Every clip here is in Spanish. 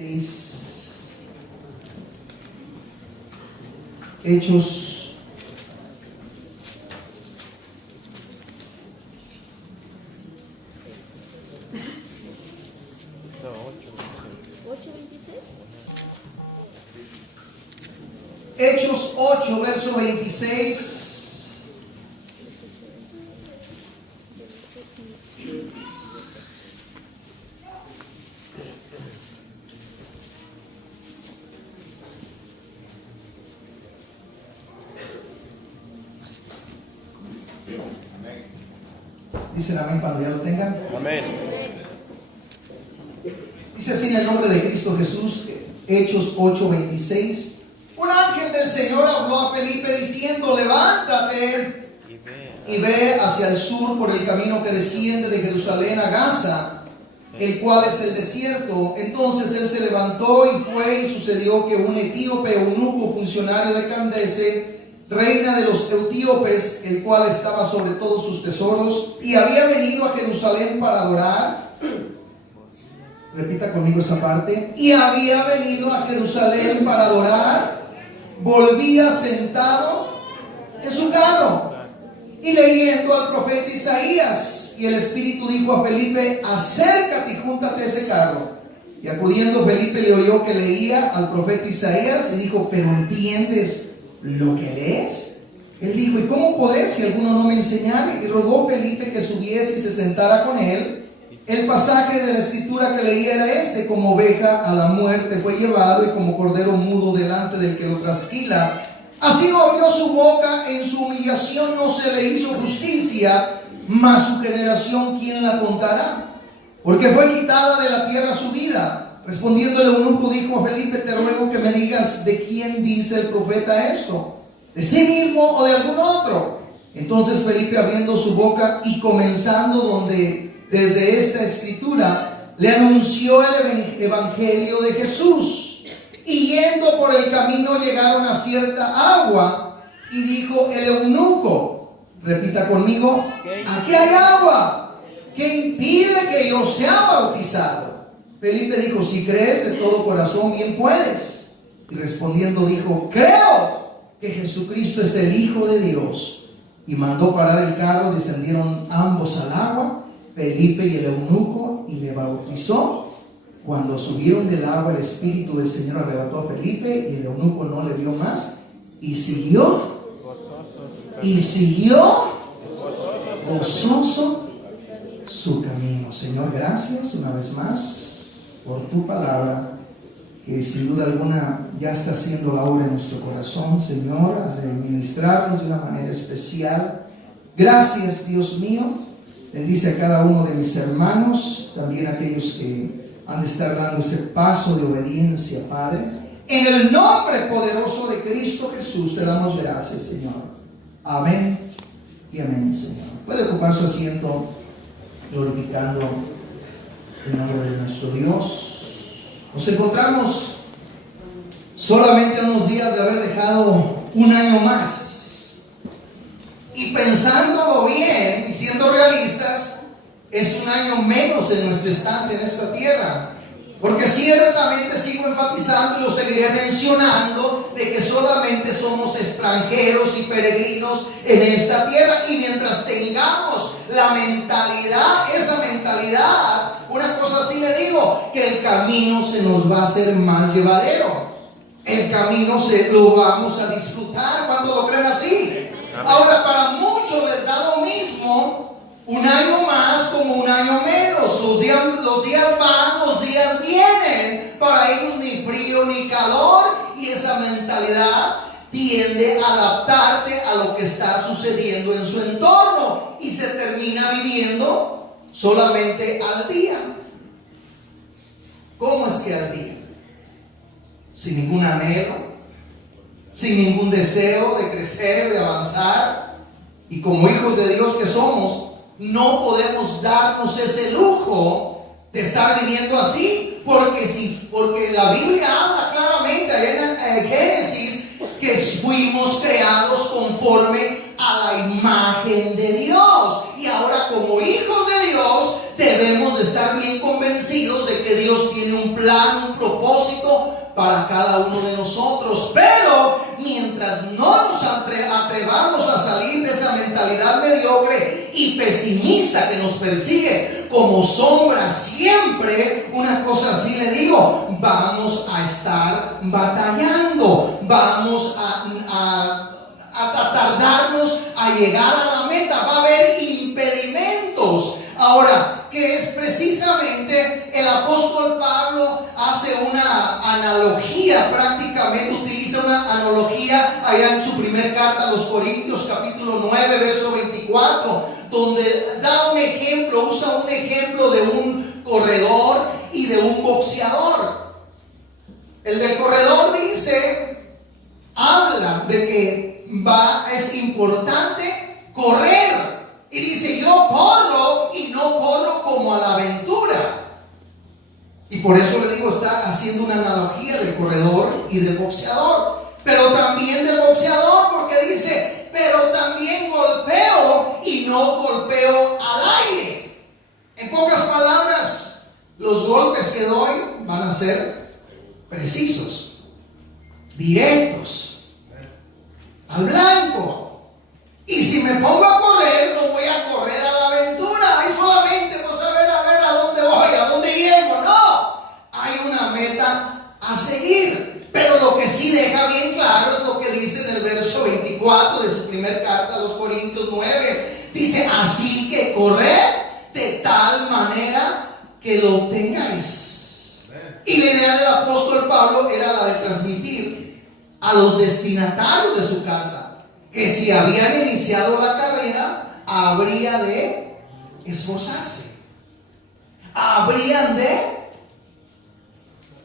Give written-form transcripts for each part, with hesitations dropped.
Hechos 8, verso 26. Dicen amén cuando ya lo tengan. Amén. Dice así en el nombre de Cristo Jesús, Hechos 8, 26. Un ángel del Señor habló a Felipe diciendo: levántate y ve hacia el sur por el camino que desciende de Jerusalén a Gaza, el cual es el desierto. Entonces él se levantó y fue, y sucedió que un etíope eunuco, funcionario de Candace, reina de los etíopes, el cual estaba sobre todos sus tesoros, y había venido a Jerusalén para adorar. Repita conmigo esa parte. Y había venido a Jerusalén para adorar. Volvía sentado en su carro y leyendo al profeta Isaías. Y el Espíritu dijo a Felipe: acércate y júntate a ese carro. Y acudiendo Felipe le oyó que leía al profeta Isaías y dijo: ¿pero entiendes lo que lees? Él dijo: ¿y cómo podré si alguno no me enseñare? Y rogó Felipe que subiese y se sentara con él. El pasaje de la escritura que leía era este: como oveja a la muerte fue llevado, y como cordero mudo delante del que lo trasquila, así no abrió su boca. En su humillación no se le hizo justicia, mas su generación ¿quién la contará? Porque fue quitada de la tierra su vida. Respondiendo el eunuco dijo a Felipe: te ruego que me digas de quién dice el profeta esto, de sí mismo o de algún otro. Entonces Felipe, abriendo su boca y comenzando desde esta escritura, le anunció el evangelio de Jesús. Y yendo por el camino llegaron a cierta agua, y dijo el eunuco, repita conmigo: aquí hay agua, ¿qué impide que yo sea bautizado? Felipe dijo: si crees de todo corazón, bien puedes. Y respondiendo dijo: creo que Jesucristo es el Hijo de Dios. Y mandó parar el carro, descendieron ambos al agua, Felipe y el eunuco, y le bautizó. Cuando subieron del agua, el Espíritu del Señor arrebató a Felipe, y el eunuco no le vio más, y siguió gozoso su camino. Señor, gracias una vez más por tu palabra, que sin duda alguna ya está haciendo la obra en nuestro corazón. Señor, has de ministrarnos de una manera especial. Gracias, Dios mío. Bendice a cada uno de mis hermanos, también a aquellos que han de estar dando ese paso de obediencia, Padre. En el nombre poderoso de Cristo Jesús te damos gracias, Señor. Amén y amén, Señor. Puede ocupar su asiento, glorificando el nombre de nuestro Dios. Nos encontramos solamente a unos días de haber dejado un año más. Y pensándolo bien y siendo realistas, es un año menos en nuestra estancia en esta tierra. Porque ciertamente sigo enfatizando y lo seguiré mencionando, de que solamente somos extranjeros y peregrinos en esta tierra. Y mientras tengamos la mentalidad, esa mentalidad, una cosa sí le digo, que el camino se nos va a hacer más llevadero. El camino lo vamos a disfrutar cuando lo creen así. Ahora, para muchos les da lo mismo un año más como un año menos. Los días van, los días vienen. Para ellos ni frío ni calor. Y esa mentalidad tiende a adaptarse a lo que está sucediendo en su entorno. Y se termina viviendo solamente al día. ¿Cómo es que al día? Sin ningún anhelo, sin ningún deseo de crecer, de avanzar. Y como hijos de Dios que somos, no podemos darnos ese lujo de estar viviendo así, porque la Biblia habla claramente en Génesis que fuimos creados conforme a la imagen de Dios. Y ahora, como hijos de Dios, debemos de estar bien convencidos de que Dios tiene un plan, un propósito propósito para cada uno de nosotros. Pero mientras no nos atrevamos a salir de esa mentalidad mediocre y pesimista que nos persigue como sombra siempre, una cosa sí le digo, vamos a estar batallando, vamos a tardarnos a llegar a la meta, va a haber impedimentos. Ahora, que es precisamente el apóstol Pablo hace una analogía, prácticamente utiliza una analogía allá en su primer carta a los Corintios, capítulo 9, verso 24, donde da un ejemplo, usa un ejemplo de un corredor y de un boxeador. El del corredor habla de que es importante correr. Y dice, yo corro y no corro como a la aventura. Y por eso le digo, está haciendo una analogía del corredor y del boxeador. Pero también del boxeador, porque dice, pero también golpeo y no golpeo al aire. En pocas palabras, los golpes que doy van a ser precisos, directos, al blanco. Y si me pongo a correr, no voy a correr a la aventura. Ahí solamente pues a ver a dónde voy, a dónde llego. No, hay una meta a seguir. Pero lo que sí deja bien claro es lo que dice en el verso 24 de su primer carta a los Corintios 9. Dice, así que corred de tal manera que lo obtengáis. Y la idea del apóstol Pablo era la de transmitir a los destinatarios de su carta que si habían iniciado la carrera, habría de esforzarse, habrían de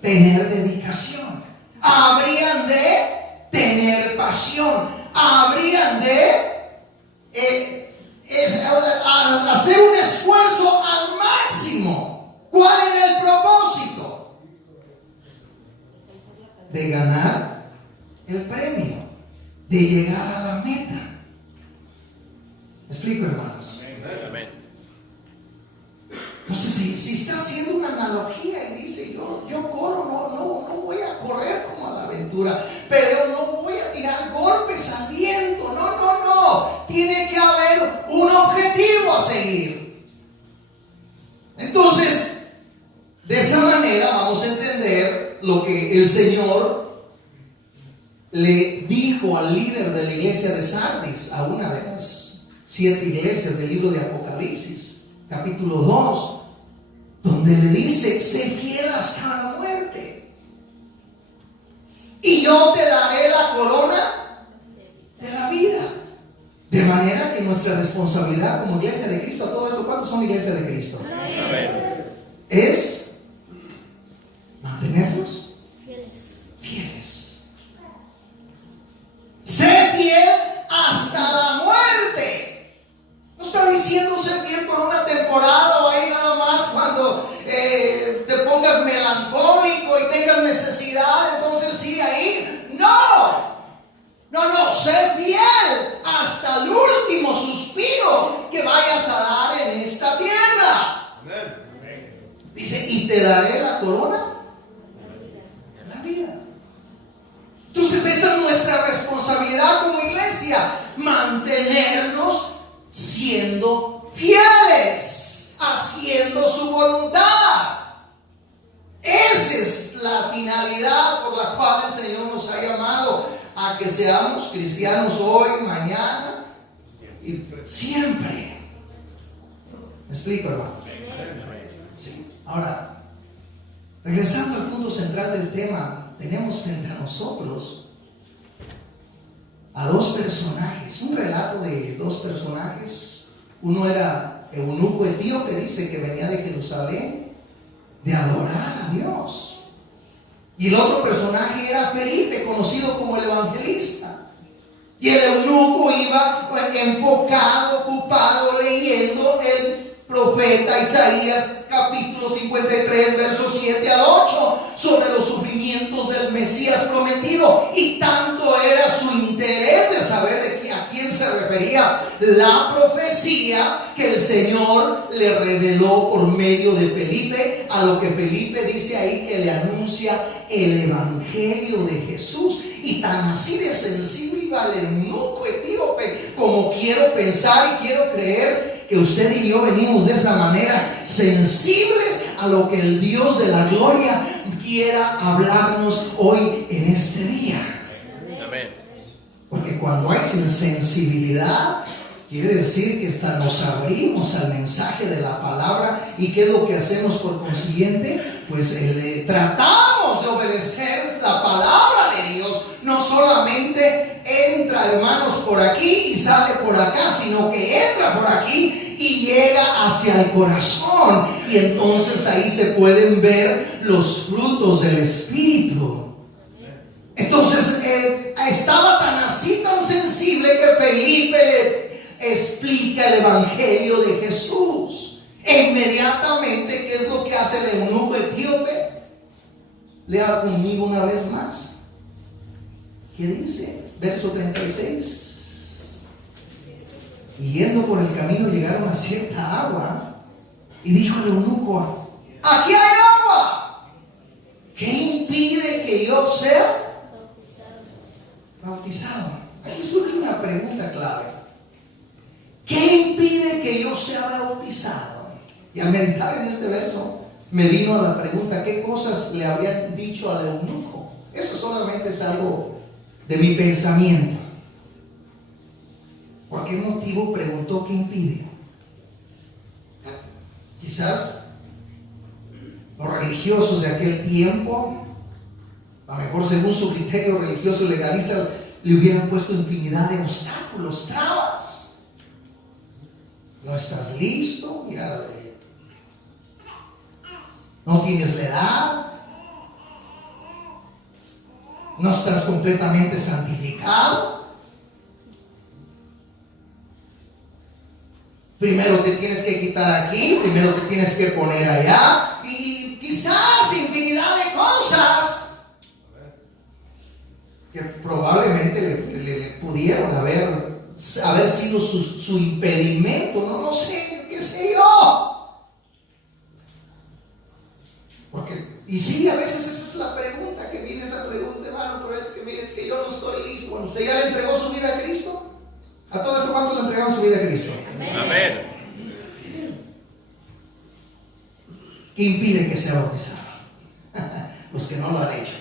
tener dedicación, habrían de tener pasión, habrían de hacer un esfuerzo al máximo. ¿Cuál era el propósito? De ganar el premio, de llegar a la meta. ¿Me explico, hermanos? Amén. Entonces, si está haciendo una analogía y dice, yo corro, no voy a correr como a la aventura, pero no voy a tirar golpes al viento, no, tiene que haber un objetivo a seguir. Entonces, de esa manera vamos a entender lo que el Señor le dijo al líder de la iglesia de Sardis, a una de las 7 iglesias del libro de Apocalipsis, capítulo 2, donde le dice, sé fiel hasta la muerte, y yo te daré la corona de la vida. De manera que nuestra responsabilidad como iglesia de Cristo, a todo esto, ¿cuántos son iglesia de Cristo? Amén. Es mantenerlos fieles. Sé fiel hasta la muerte. No está diciendo ser fiel por una temporada o ahí nada más cuando te pongas melancólico y tengas necesidad, entonces sí ahí. No, ser fiel hasta el último suspiro que vayas a dar en esta tierra. Dice, y te daré la corona de la vida. Entonces esa es nuestra responsabilidad como iglesia, mantenernos siendo fieles, haciendo su voluntad. Esa es la finalidad por la cual el Señor nos ha llamado a que seamos cristianos hoy, mañana y siempre. ¿Me explico, hermano? Sí. Ahora, regresando al punto central del tema, tenemos frente a nosotros a 2 personajes, un relato de 2 personajes. Uno era eunuco etíope, dice que venía de Jerusalén de adorar a Dios, y el otro personaje era Felipe, conocido como el evangelista. Y el eunuco iba enfocado, ocupado, leyendo el profeta Isaías capítulo 53 versos 7 al 8 sobre los sufrimientos del Mesías prometido, y tanto era su interés de saber a quién se refería refería la profecía que el Señor le reveló por medio de Felipe, a lo que Felipe dice ahí que le anuncia el evangelio de Jesús. Y tan así de sensible iba el eunuco etíope, como quiero pensar y quiero creer que usted y yo venimos de esa manera, sensibles a lo que el Dios de la gloria quiera hablarnos hoy en este día. Porque cuando hay sensibilidad, quiere decir que hasta nos abrimos al mensaje de la palabra. ¿Y qué es lo que hacemos por consiguiente? Pues tratamos de obedecer la palabra de Dios. No solamente entra, hermanos, por aquí y sale por acá, sino que entra por aquí y llega hacia el corazón. Y entonces ahí se pueden ver los frutos del Espíritu. Entonces estaba tan así, tan sensible, que Felipe le explica el evangelio de Jesús. E inmediatamente, ¿qué es lo que hace el eunuco etíope? Lea conmigo una vez más. ¿Qué dice? Verso 36. Y yendo por el camino llegaron a cierta agua, y dijo el eunuco: aquí hay agua. ¿Qué impide que yo sea bautizado? Aquí surge una pregunta clave. ¿Qué impide que yo sea bautizado? Y al meditar en este verso me vino a la pregunta: ¿qué cosas le habrían dicho al eunuco? Eso solamente es algo de mi pensamiento. ¿Por qué motivo preguntó qué impide? Quizás los religiosos de aquel tiempo, a lo mejor según su criterio religioso legalista, le hubieran puesto infinidad de obstáculos, trabas. No estás listo, mira, no tienes la edad, no estás completamente santificado, primero te tienes que quitar aquí, primero te tienes que poner allá, y quizás infinidad de cosas que probablemente le pudieron haber sido su impedimento, no sé, qué sé yo. Y sí, a veces esa es la pregunta, que viene esa pregunta, hermano, pero es que mire, es que yo no estoy listo. Bueno, ¿usted ya le entregó su vida a Cristo? ¿A todo esto cuántos le entregaron su vida a Cristo? Amén. ¿Qué impide que sea bautizado? Los que no lo han hecho.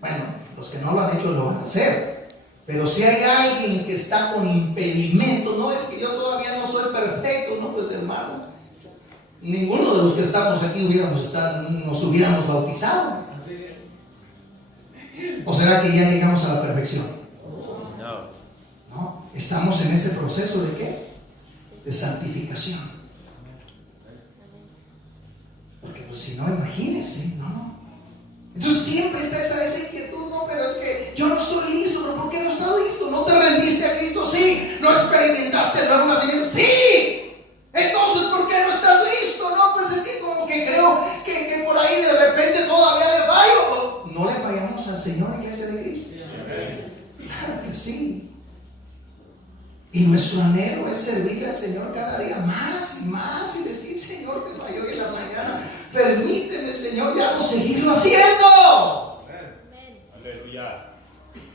Bueno, los que no lo han hecho lo van a hacer. Pero si hay alguien que está con impedimento, no es que yo todavía no soy perfecto, no, pues hermano, ninguno de los que estamos aquí nos hubiéramos bautizado. ¿O será que ya llegamos a la perfección? No, estamos en ese proceso de ¿qué? De santificación. Porque pues, si no, imagínense, ¿no? Entonces siempre está esa inquietud, no, pero es que yo no estoy listo. ¿Pero por qué no estás listo? ¿No te rendiste a Cristo? Sí. ¿No experimentaste el nuevo nacimiento? Sí. Entonces, ¿por qué no estás listo? No, pues es que como que creo que por ahí de repente todavía le fallo. No le fallamos al Señor, iglesia de Cristo. Claro que sí. Y nuestro anhelo es servirle al Señor cada día más y más y decir: Señor, te falló hoy en la mañana, permíteme, Señor, ya no seguirlo haciendo. Aleluya.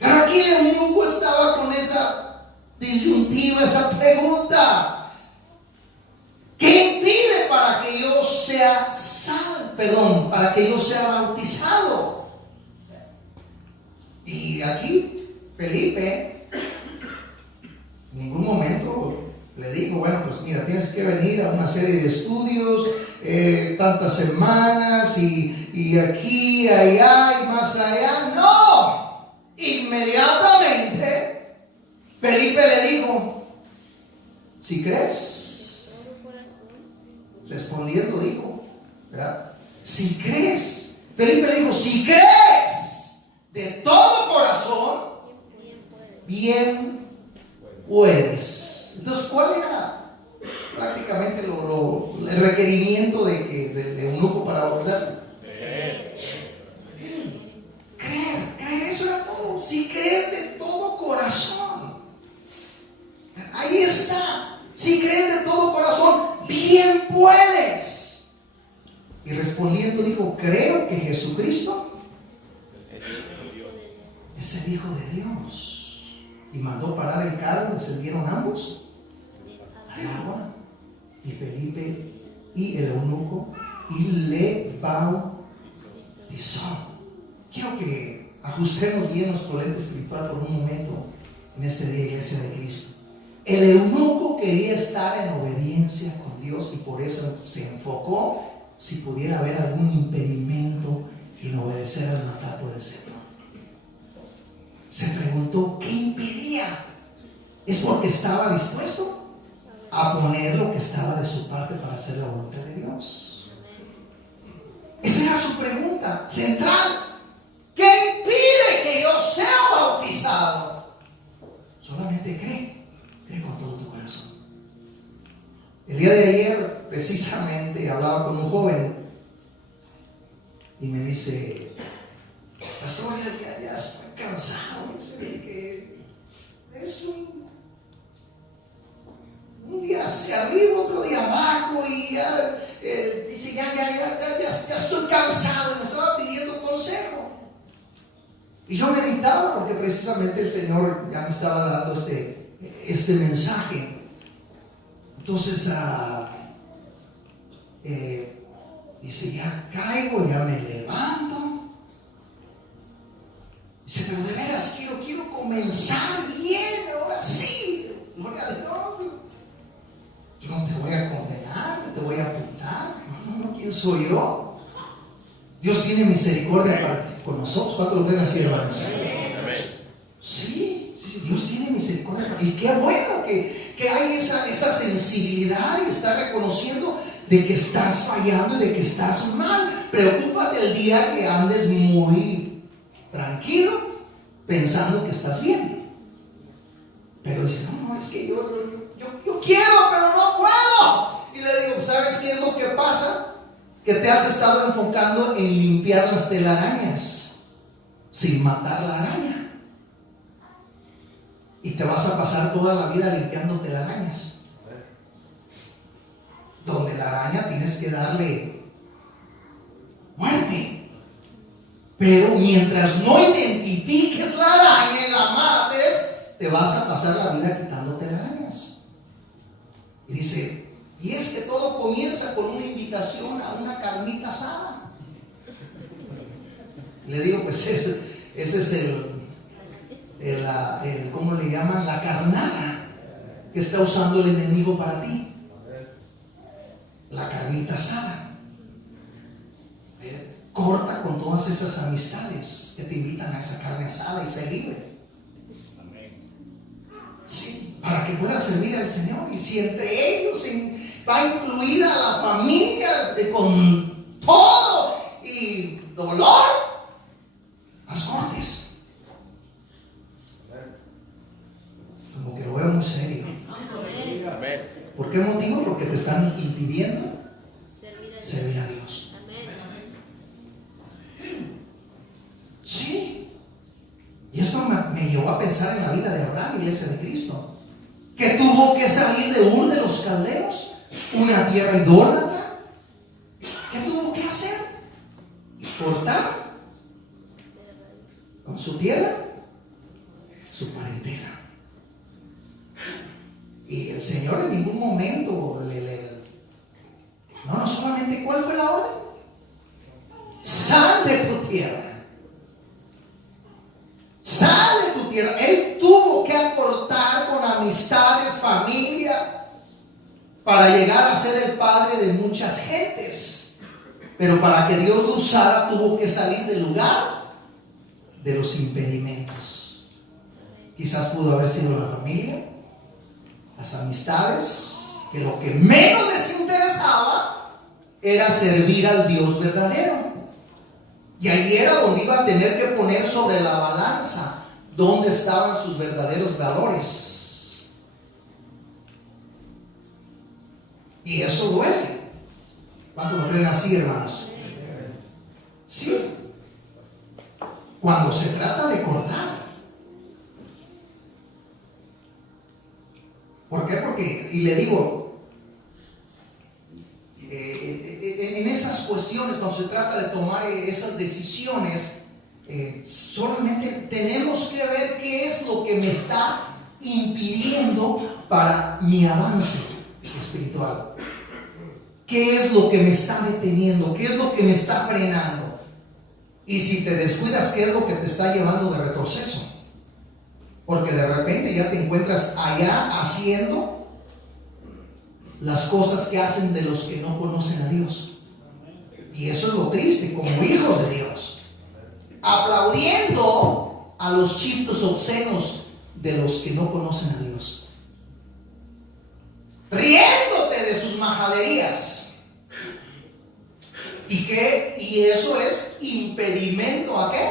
Pero aquí el eunuco estaba con esa disyuntiva, esa pregunta: ¿qué impide para que yo sea para que yo sea bautizado? Y aquí Felipe en ningún momento le dijo: bueno, pues mira, tienes que venir a una serie de estudios, tantas semanas, y aquí, allá y más allá. No, inmediatamente Felipe le dijo: si crees. Respondiendo dijo, ¿verdad? Si crees. Felipe le dijo: si crees de todo corazón, bien puedes. Entonces, ¿cuál era prácticamente el requerimiento del eunuco para bautizarse? Creer, eso era todo. Si crees de todo corazón. fue que Jesucristo es el Hijo de Dios. Y mandó parar el carro, descendieron ambos al agua, y Felipe y el eunuco, y le bautizó. Quiero que ajustemos bien nuestro lente espiritual por un momento en este día, iglesia de Cristo. El eunuco quería estar en obediencia con Dios y por eso se enfocó si pudiera haber algún impedimento en obedecer al mandato del Señor. Se preguntó qué impedía. ¿Es porque estaba dispuesto a poner lo que estaba de su parte para hacer la voluntad de Dios? Esa era su pregunta central. ¿Qué impide que yo sea bautizado? Solamente cree con todo tu corazón. El día de ayer precisamente hablaba con un joven y me dice: pastor, ya estoy cansado. Dice que es un día hacia arriba, otro día abajo, y ya dice ya estoy cansado. Me estaba pidiendo consejo. Y yo meditaba porque precisamente el Señor ya me estaba dando este mensaje. Entonces dice: ya caigo, ya me levanto. Dice: pero de veras quiero comenzar bien, ahora sí. Gloria a Dios. Yo no te voy a condenar, no te voy a apuntar. No, ¿quién soy yo? Dios tiene misericordia con nosotros. ¿Cuántos lo creen así, hermanos? Sí, Dios tiene misericordia. Y qué bueno que hay esa sensibilidad y está reconociendo de que estás fallando y de que estás mal. Preocúpate el día que andes muy tranquilo pensando que estás bien. Pero dice: no, es que yo quiero, pero no puedo. Y le digo: ¿sabes qué es lo que pasa? Que te has estado enfocando en limpiar las telarañas sin matar la araña. Y te vas a pasar toda la vida limpiando telarañas. Donde la araña tienes que darle muerte. Pero mientras no identifiques la araña y la mates, te vas a pasar la vida quitando telarañas. Y dice: y es que todo comienza con una invitación a una carnita asada. Le digo: pues ese es el ¿cómo le llaman? La carnada que está usando el enemigo para ti. La carnita asada. Corta con todas esas amistades que te invitan a esa carne asada y ser libre. Sí, para que puedas servir al Señor. Y si entre ellos va incluida la familia con todo y dolor, las cortes. Como que lo veo muy serio. ¿Por qué motivo? Porque te están impidiendo servir a Dios. Sí. Y eso me llevó a pensar en la vida de Abraham, iglesia de Cristo, que tuvo que salir de Ur de los Caldeos, una tierra idólatra. ¿Qué tuvo que hacer? Cortar con su tierra su parentela. Y el Señor en ningún momento no solamente, ¿cuál fue la orden? Sal de tu tierra. Sal de tu tierra. Él tuvo que acortar con amistades, familia, para llegar a ser el padre de muchas gentes. Pero para que Dios lo usara, tuvo que salir del lugar de los impedimentos. Quizás pudo haber sido la familia, las amistades, que lo que menos les interesaba era servir al Dios verdadero. Y ahí era donde iba a tener que poner sobre la balanza dónde estaban sus verdaderos valores. Y eso duele. ¿Cuántos lo creen así, hermanos? Sí. Cuando se trata de cortar. ¿Por qué? Porque, y le digo, en esas cuestiones, cuando se trata de tomar esas decisiones, solamente tenemos que ver qué es lo que me está impidiendo para mi avance espiritual. ¿Qué es lo que me está deteniendo? ¿Qué es lo que me está frenando? Y si te descuidas, ¿qué es lo que te está llevando de retroceso? Porque de repente ya te encuentras allá haciendo las cosas que hacen de los que no conocen a Dios. Y eso es lo triste, como hijos de Dios, aplaudiendo a los chistes obscenos de los que no conocen a Dios, riéndote de sus majaderías. Y eso es impedimento ¿a qué?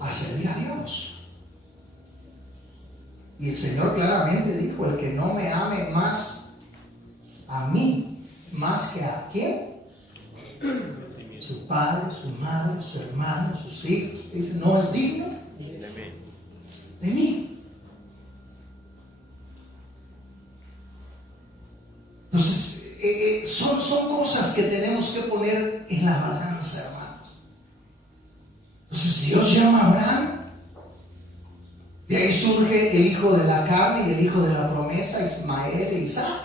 A servir a Dios. Y el Señor claramente dijo: el que no me ame más a mí, más que a quién, su padre, su madre, su hermano, sus hijos, dice, no es digno de mí. Entonces, son cosas que tenemos que poner en la balanza, hermanos. Entonces, Dios llama a Abraham, de ahí surge el hijo de la carne y el hijo de la promesa, Ismael e Isaac.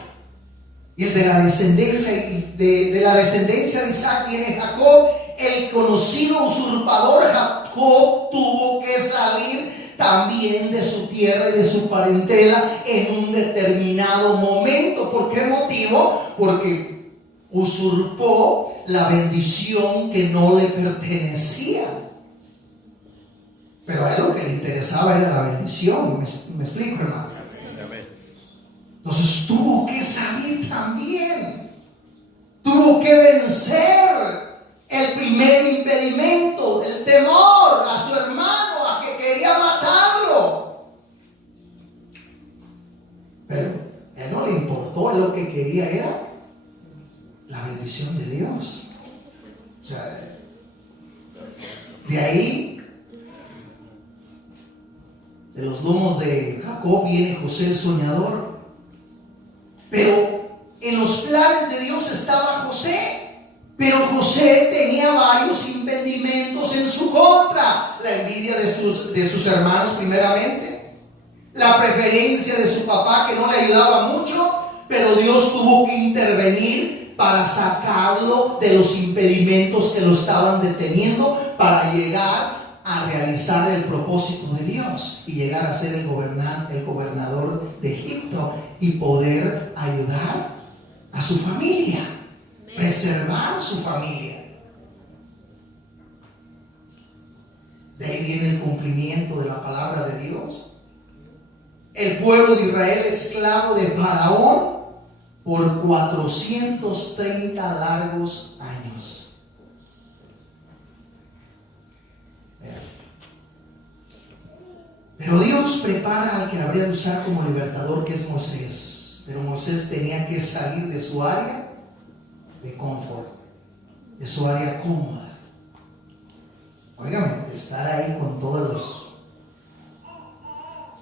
Y el de la descendencia de la descendencia de Isaac viene Jacob. El conocido usurpador Jacob tuvo que salir también de su tierra y de su parentela en un determinado momento. ¿Por qué motivo? Porque usurpó la bendición que no le pertenecía. Pero a él lo que le interesaba era la bendición. ¿Me explico, hermano? Entonces tuvo que salir también. Tuvo que vencer el primer impedimento, el temor a su hermano, a que quería matarlo. Pero a él no le importó, él lo que quería era la bendición de Dios. O sea, de ahí, de los lomos de Jacob viene José el soñador. Pero en los planes de Dios estaba José. Pero José tenía varios impedimentos en su contra. La envidia de sus hermanos primeramente. La preferencia de su papá, que no le ayudaba mucho. Pero Dios tuvo que intervenir para sacarlo de los impedimentos que lo estaban deteniendo, para llegar a realizar el propósito de Dios y llegar a ser el gobernador de Egipto y poder ayudar a su familia, preservar su familia. De ahí viene el cumplimiento de la palabra de Dios. El pueblo de Israel esclavo de Faraón por 430 largos años. Pero Dios prepara al que habría de usar como libertador, que es Moisés. Pero Moisés tenía que salir de su área de confort, de su área cómoda. Óigame, estar ahí con todas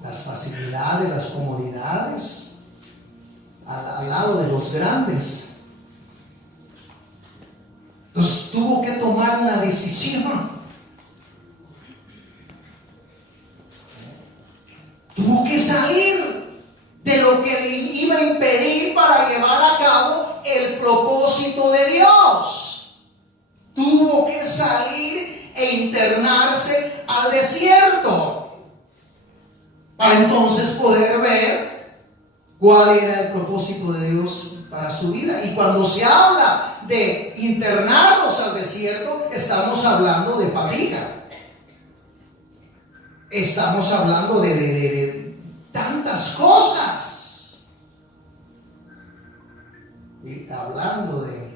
las facilidades, las comodidades, al lado de los grandes. Entonces tuvo que tomar una decisión. Tuvo que salir de lo que le iba a impedir para llevar a cabo el propósito de Dios. Tuvo que salir e internarse al desierto para entonces poder ver cuál era el propósito de Dios para su vida. Y cuando se habla de internarnos al desierto, estamos hablando de fatiga. Estamos hablando de tantas cosas. Y hablando de...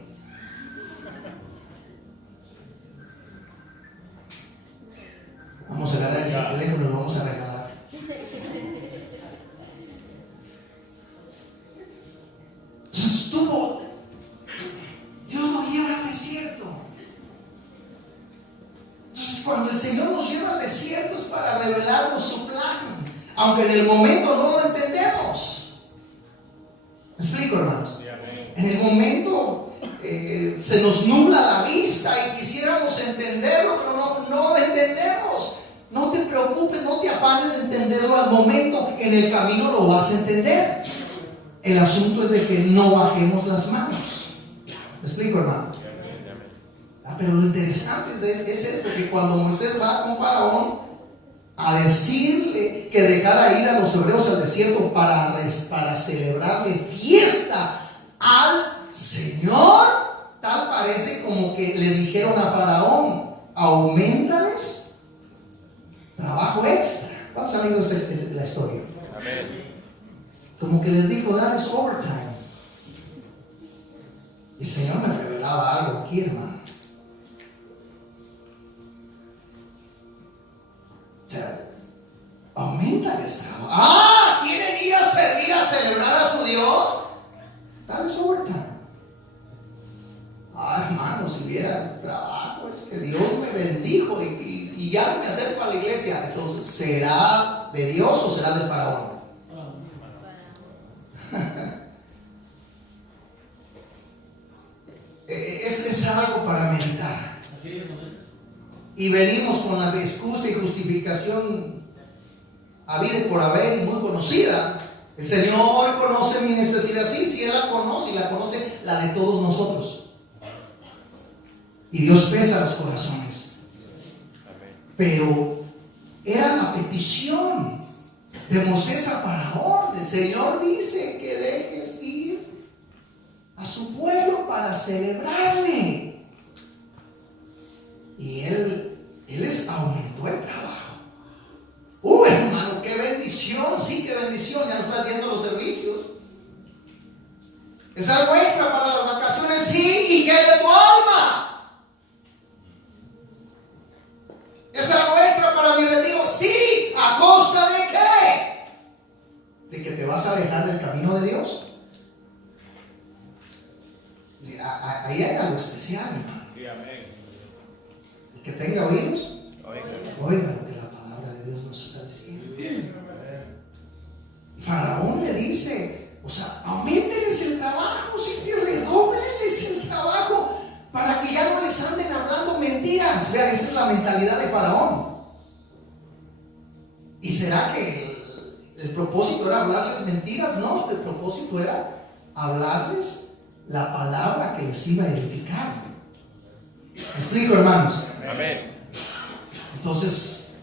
Vamos a agarrar ese teléfono y lo vamos a regalar. Entonces Dios lo lleva al desierto. Entonces cuando el Señor nos lleva al desierto es para revelarnos su plan, aunque en el momento no lo entendemos. ¿Me explico, hermanos? En el momento se nos nubla la vista y quisiéramos entenderlo, pero no entendemos. No te preocupes, no te afanes de entenderlo al momento. En el camino lo vas a entender. El asunto es de que no bajemos las manos. ¿Me explico, hermano? Pero lo interesante es esto, que cuando Moisés va con Faraón a decirle que dejara ir a los hebreos al desierto para celebrarle fiesta al Señor, tal parece como que le dijeron a Faraón: auméntales trabajo extra. ¿Cuántos han leído la historia? Amén. Como que les dijo: dales overtime. El Señor me revelaba algo aquí, hermano. O sea, auméntales trabajo. ¿Quieren ir a servir, a celebrar a su Dios? Dales overtime. Hermano, si hubiera trabajo, es que Dios me bendijo y ya me acerco a la iglesia. Entonces, ¿será de Dios o será del Faraón? Es algo para meditar. Y venimos con la excusa y justificación habida y por haber y muy conocida. El Señor conoce mi necesidad. Sí, Él la conoce, y la conoce la de todos nosotros. Y Dios pesa los corazones. Pero era la petición de Moisés a Faraón. El Señor dice que dejes ir a su pueblo para celebrarle. Y él les aumentó el trabajo. Hermano, qué bendición. Sí, qué bendición. Ya no estás viendo los servicios. Es algo extra para las vacaciones, sí. ¿Y qué de tu alma? Es algo extra para mi retiro, sí. ¿A costa de qué? ¿De que te vas a alejar del camino de Dios? Ahí hay algo especial, hermano. Sí, amén. El que tenga oídos, Oiga. oiga lo que la palabra de Dios nos está diciendo. Faraón le dice: o sea, auméntenles el trabajo, si redóblenles el trabajo, para que ya no les anden hablando mentiras. Vea, esa es la mentalidad de Faraón. ¿Y será que el propósito era hablarles mentiras? No, el propósito era hablarles la palabra que les iba a edificar. ¿Me explico, hermanos? Amén. Entonces,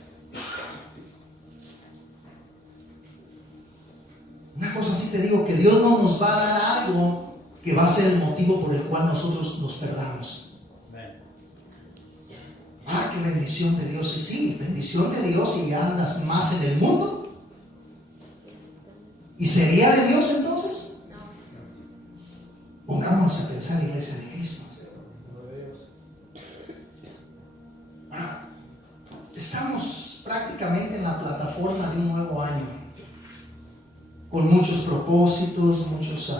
una cosa sí te digo, que Dios no nos va a dar algo que va a ser el motivo por el cual nosotros nos perdamos. Qué bendición de Dios. Y sí, bendición de Dios si ya andas más en el mundo. ¿Y sería de Dios entonces? Pongámonos a pensar en la iglesia de Cristo. Estamos prácticamente en la plataforma de un nuevo año, con muchos propósitos, muchos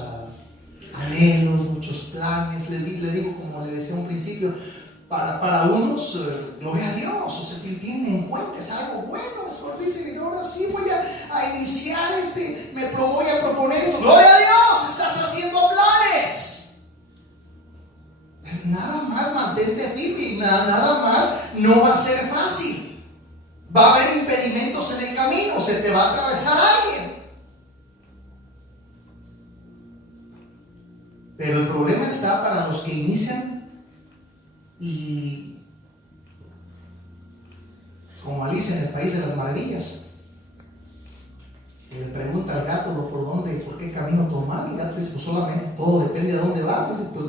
anhelos, muchos planes. Le digo, como le decía a un principio, para unos, gloria a Dios, o sea, que tienen en cuenta, es algo bueno. Es cuando dicen: ahora sí voy a iniciar voy a proponer esto. Gloria a Dios, estás haciendo planes. Nada más mantente firme, y nada más no va a ser fácil. Va a haber impedimentos en el camino, se te va a atravesar alguien. Pero el problema está para los que inician y, como Alicia en el País de las Maravillas, que le pregunta al gato por dónde y por qué camino tomar, y el gato dice: pues solamente todo depende de dónde vas. Dice: pues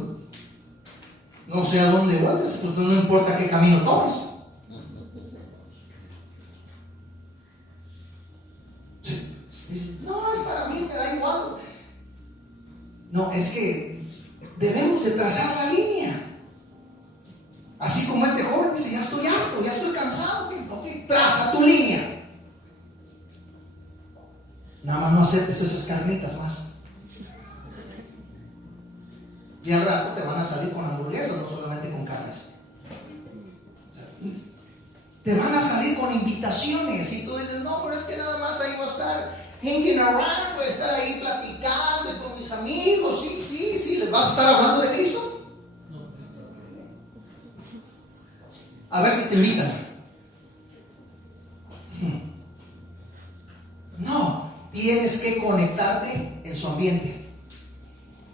no sé a dónde vuelves, pues no importa qué camino tomes. Dice: no, es para mí, me da igual. No, es que debemos de trazar la línea. Así como este joven dice: ya estoy harto, ya estoy cansado. Ok, traza tu línea. Nada más no aceptes esas carnitas más. Y al rato te van a salir con hamburguesas, no solamente con carnes. O sea, te van a salir con invitaciones y tú dices: no, pero es que nada más ahí voy a estar hanging around, voy a estar ahí platicando con mis amigos. Sí, ¿les vas a estar hablando de Cristo? a ver si te invitan. No, tienes que conectarte en su ambiente.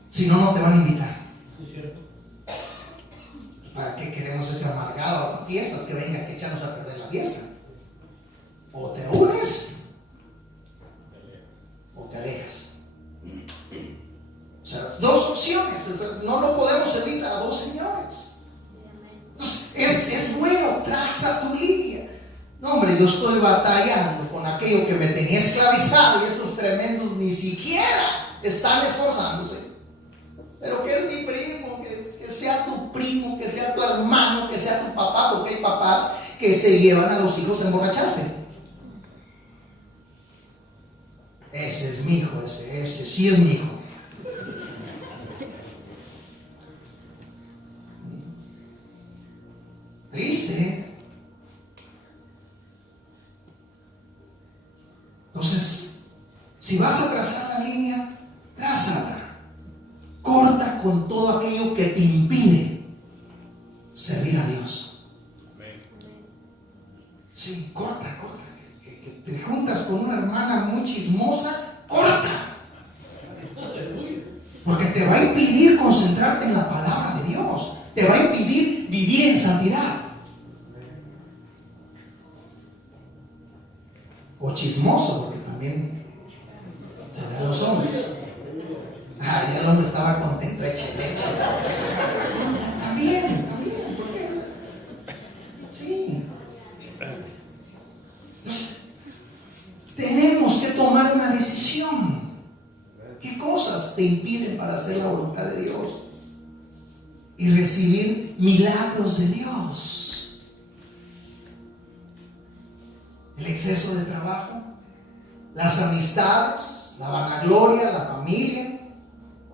Si no, no te van a invitar. ¿Es cierto? ¿Para qué queremos ese amargado a fiestas que venga que echarnos a perder la fiesta? O te unes o te alejas. O sea, dos opciones. No lo podemos servir a dos señores. Entonces, es bueno, traza tu línea. No, hombre, yo estoy batallando con aquello que me tenía esclavizado y estos tremendos ni siquiera están esforzándose. Pero que es mi primo, que sea tu primo, que sea tu hermano, que sea tu papá, porque hay papás que se llevan a los hijos a emborracharse. Ese es mi hijo, ese sí es mi hijo. Triste. Entonces, si vas a trazar la línea, trázala. Corta con todo aquello que te impide servir a Dios. Sí, corta. Que te juntas con una hermana muy chismosa, corta. Porque te va a impedir concentrarte en la palabra de Dios. Te va a impedir vivir en santidad. O chismoso, porque también se ve a los hombres. Ya el hombre estaba contento, échale. También, ¿por qué? Sí. Entonces, tenemos que tomar una decisión. ¿Qué cosas te impiden para hacer la voluntad de Dios y recibir milagros de Dios? El exceso de trabajo, las amistades, la vanagloria, la familia.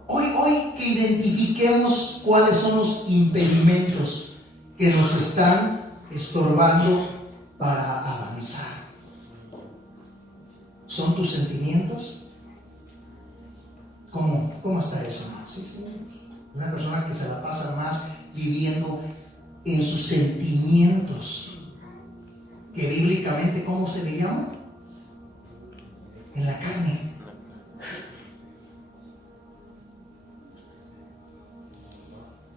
Hoy que identifiquemos cuáles son los impedimentos que nos están estorbando para avanzar. ¿Son tus sentimientos? ¿Cómo está eso? Sí. Una persona que se la pasa más viviendo en sus sentimientos, que bíblicamente, ¿cómo se le llama? En la carne.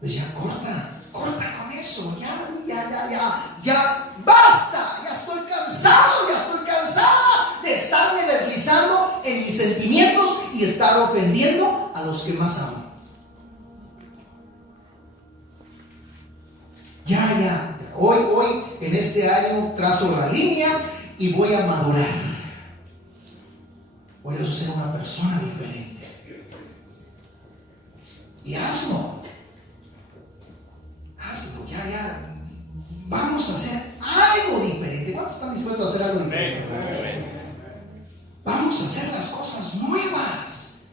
Pues ya corta con eso, ya, basta, ya estoy cansada de estarme deslizando en mis sentimientos y estar ofendiendo a los que más amo. Hoy, en este año, trazo la línea y voy a madurar. Voy a ser una persona diferente. Y hazlo, vamos a hacer algo diferente. ¿Cuántos están dispuestos a hacer algo diferente? Vamos a hacer las cosas nuevas.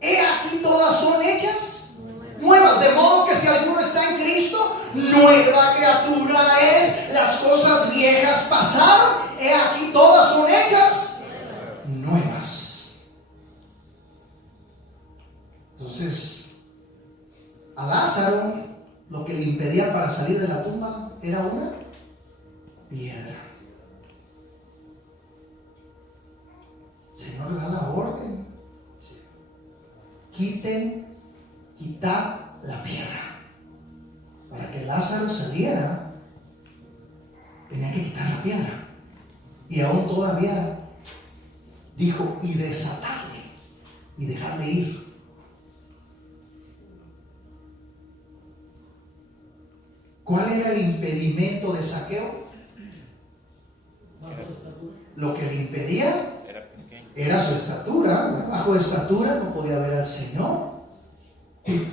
He aquí todas son hechas nuevas, de modo que si alguno está en Cristo, nueva criatura es. Las cosas viejas pasaron, he aquí todas son hechas nuevas. Entonces, a Lázaro, lo que le impedía para salir de la tumba era una piedra. El Señor le da la orden: quitar la piedra. Para que Lázaro saliera, tenía que quitar la piedra. Y aún todavía dijo: y desatarle y dejarle ir. ¿Cuál era el impedimento de Zaqueo? Lo que le impedía era su estatura. Bajo de estatura no podía ver al Señor.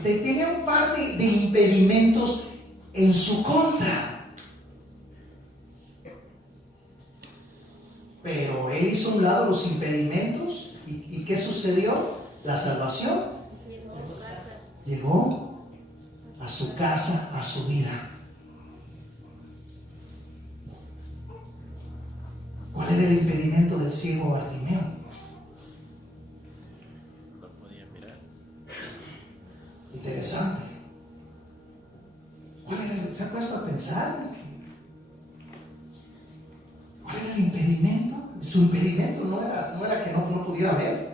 Tenía un par de impedimentos en su contra. Pero él hizo a un lado los impedimentos. ¿Y qué sucedió? La salvación llegó a su casa, a su vida. ¿Cuál era el impedimento del ciego Bartimeo? No podía mirar. Interesante. ¿Se ha puesto a pensar? ¿Cuál era el impedimento? Su impedimento no era que no pudiera ver.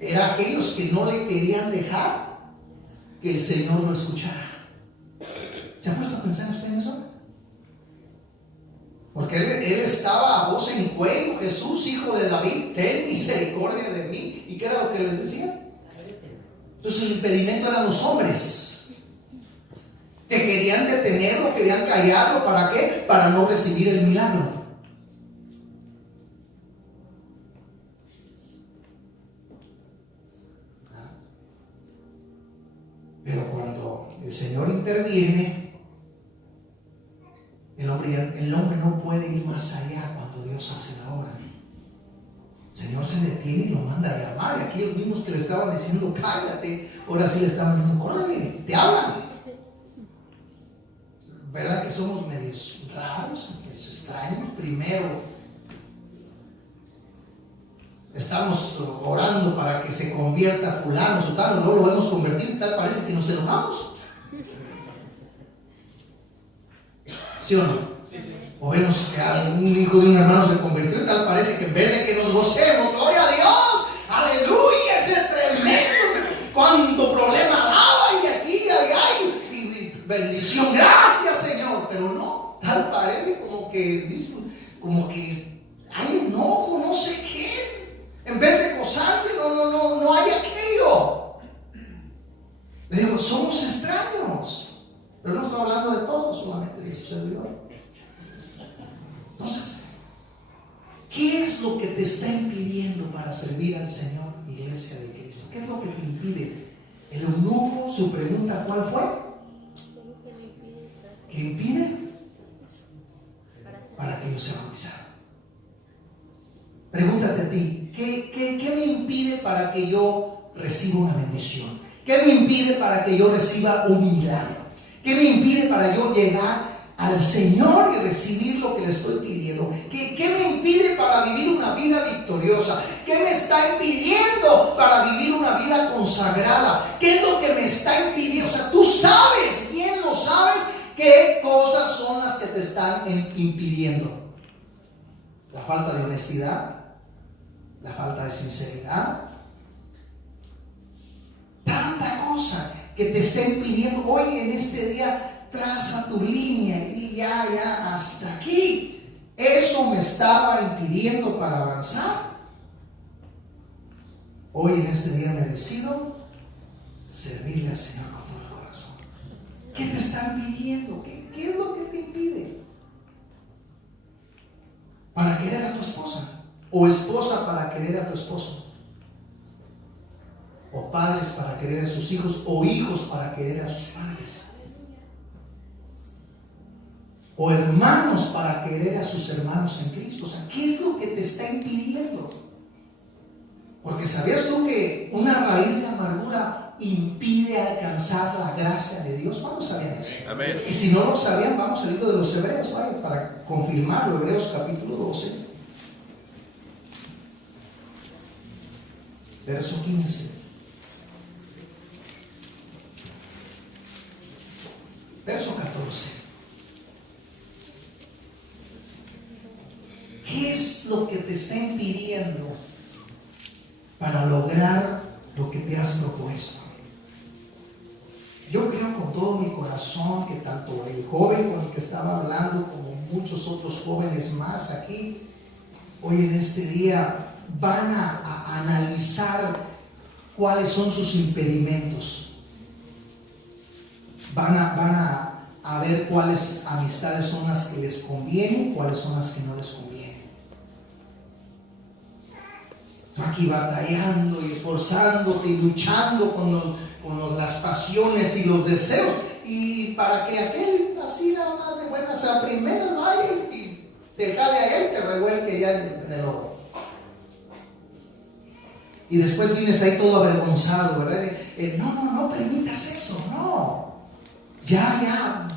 Era aquellos que no le querían dejar que el Señor lo escuchara. ¿Se ha puesto a pensar usted en eso? Porque él estaba a voz en cuello: Jesús, hijo de David, ten misericordia de mí. ¿Y qué era lo que les decía? Entonces el impedimento eran los hombres, que querían detenerlo, querían callarlo. ¿Para qué? Para no recibir el milagro. Pero cuando el Señor interviene, el hombre no puede ir más allá cuando Dios hace la obra. El Señor se detiene y lo manda a llamar. Y aquellos mismos que le estaban diciendo cállate, ahora sí le estaban diciendo córrele, te hablan. ¿Verdad que somos medios raros, medios extraños? Primero estamos orando para que se convierta fulano, sutano, luego lo hemos convertido y tal parece que nos enojamos. ¿Sí o no? O vemos que algún hijo de un hermano se convirtió y tal parece que en vez de que nos gocemos, gloria a Dios, aleluya, ese es tremendo, cuánto problema lava y aquí y allá y bendición, gracias Señor. Pero no, tal parece como que hay enojo, no sé qué. En vez de gozarse, no hay aquello. Le digo, somos extraños. Pero no estoy hablando de todos, solamente de su servidor. Entonces, ¿qué es lo que te está impidiendo para servir al Señor, iglesia de Cristo? ¿Qué es lo que te impide? El eunuco, su pregunta, ¿cuál fue? ¿Qué impide? Para que yo sea bautizado. Pregúntate a ti, ¿qué me impide para que yo reciba una bendición? ¿Qué me impide para que yo reciba un milagro? ¿Qué me impide para yo llegar al Señor y recibir lo que le estoy pidiendo? ¿Qué me impide para vivir una vida victoriosa? ¿Qué me está impidiendo para vivir una vida consagrada? ¿Qué es lo que me está impidiendo? O sea, tú sabes, bien lo sabes, qué cosas son las que te están impidiendo. La falta de honestidad, la falta de sinceridad, tanta cosa que te está impidiendo. Hoy en este día traza tu línea y ya hasta aquí. Eso me estaba impidiendo para avanzar. Hoy en este día me decido servirle al Señor con todo el corazón. ¿Qué te está impidiendo? ¿Qué es lo que te impide? Para querer a tu esposa, o esposa para querer a tu esposo, o padres para querer a sus hijos, o hijos para querer a sus padres, o hermanos para querer a sus hermanos en Cristo. O sea, ¿qué es lo que te está impidiendo? Porque ¿sabías tú que una raíz de amargura impide alcanzar la gracia de Dios? ¿Cuándo sabían eso? Amén. Y si no lo sabían, vamos al libro de los Hebreos, vaya, para confirmarlo. Hebreos capítulo 12, verso 15. Verso 14. ¿Qué es lo que te está impidiendo para lograr lo que te has propuesto? Yo creo con todo mi corazón que tanto el joven con el que estaba hablando como muchos otros jóvenes más aquí, hoy en este día van a analizar cuáles son sus impedimentos. Van a ver cuáles amistades son las que les convienen, cuáles son las que no les convienen. Tú aquí batallando y esforzándote y luchando con las pasiones y los deseos, y para que aquel así nada más de buenas a primeras vaya y te jale a él, te revuelque ya en el lodo. Y después vienes ahí todo avergonzado, ¿verdad? No permitas eso, no. Ya,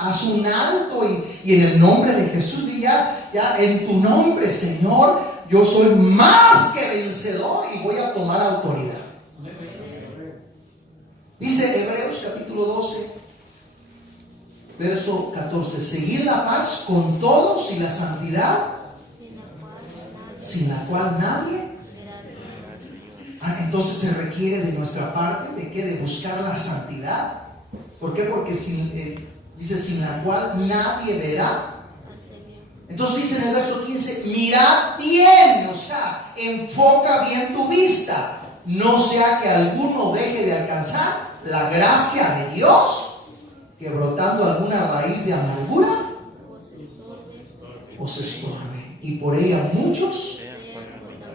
haz un alto y en el nombre de Jesús, y ya en tu nombre, Señor, yo soy más que vencedor y voy a tomar autoridad. Dice Hebreos capítulo 12, Verso 14. Seguir la paz con todos y la santidad, sin la cual nadie. Entonces se requiere de nuestra parte, ¿de qué? De buscar la santidad. ¿Por qué? Porque dice, sin la cual nadie verá. Entonces dice en el verso 15, mirad bien, o sea, enfoca bien tu vista, no sea que alguno deje de alcanzar la gracia de Dios, que brotando alguna raíz de amargura o se estorbe, y por ella muchos.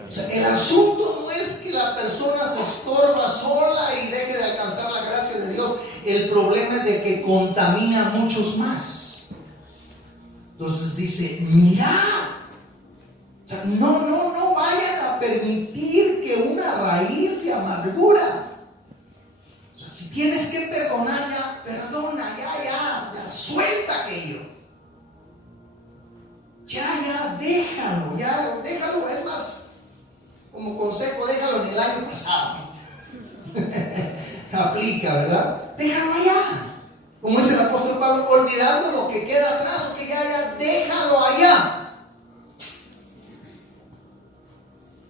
O sea, el asunto no es que la persona se estorba sola y deje de alcanzar la gracia de Dios. El problema es de que contamina a muchos más. Entonces dice, mirad. O sea, no vayan a permitir que una raíz de amargura. O sea, si tienes que perdonar, ya perdona, ya suelta aquello. Ya, déjalo, es más. Como consejo, déjalo en el año pasado. Aplica, ¿verdad? Déjalo allá. Como dice el apóstol Pablo, olvidando lo que queda atrás, o que ya, déjalo allá.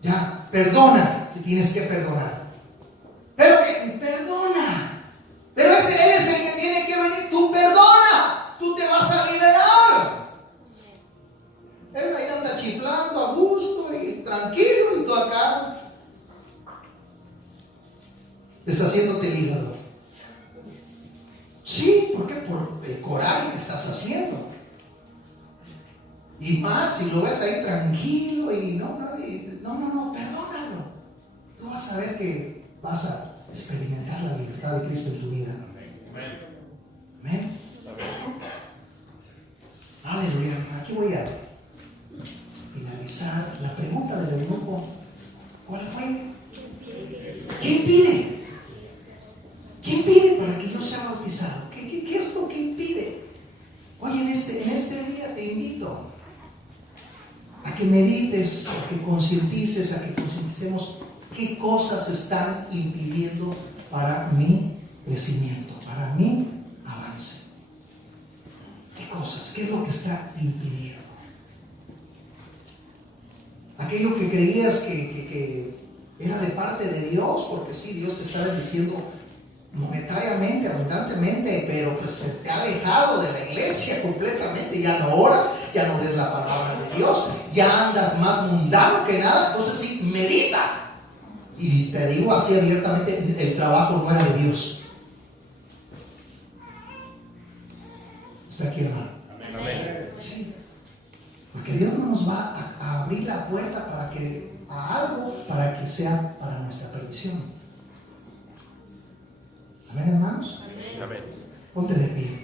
Ya, perdona si tienes que perdonar. Pero que perdona. Pero él es el que tiene que venir. Tú perdona. Tú te vas a liberar. Él ahí anda chiflando a gusto y tranquilo, y tú acá deshaciéndote el hígado. Sí, ¿por qué? Por el coraje que estás haciendo. Y más si lo ves ahí tranquilo y no, perdónalo. Tú vas a ver que vas a experimentar la libertad de Cristo en tu vida. Amén. Aleluya. Aquí voy a finalizar. La pregunta del eunuco, ¿cuál fue? ¿Qué impide? ¿Qué impide para que yo sea bautizado? ¿Qué es lo que impide? Oye, en este día te invito a que medites, a que concienticemos qué cosas están impidiendo para mi crecimiento, para mi avance. ¿Qué cosas? ¿Qué es lo que está impidiendo? Aquello que creías que era de parte de Dios, porque sí, Dios te está bendiciendo monetariamente, abundantemente, pero pues te ha alejado de la iglesia completamente. Ya no oras, ya no lees la palabra de Dios, ya andas más mundano que nada. Entonces sí, medita. Y te digo así abiertamente, el trabajo no era de Dios. Está aquí, hermano. Amén. Sí. Porque Dios no nos va a abrir la puerta a algo para que sea para nuestra perdición. Amén, hermanos. Amén. Ponte de pie.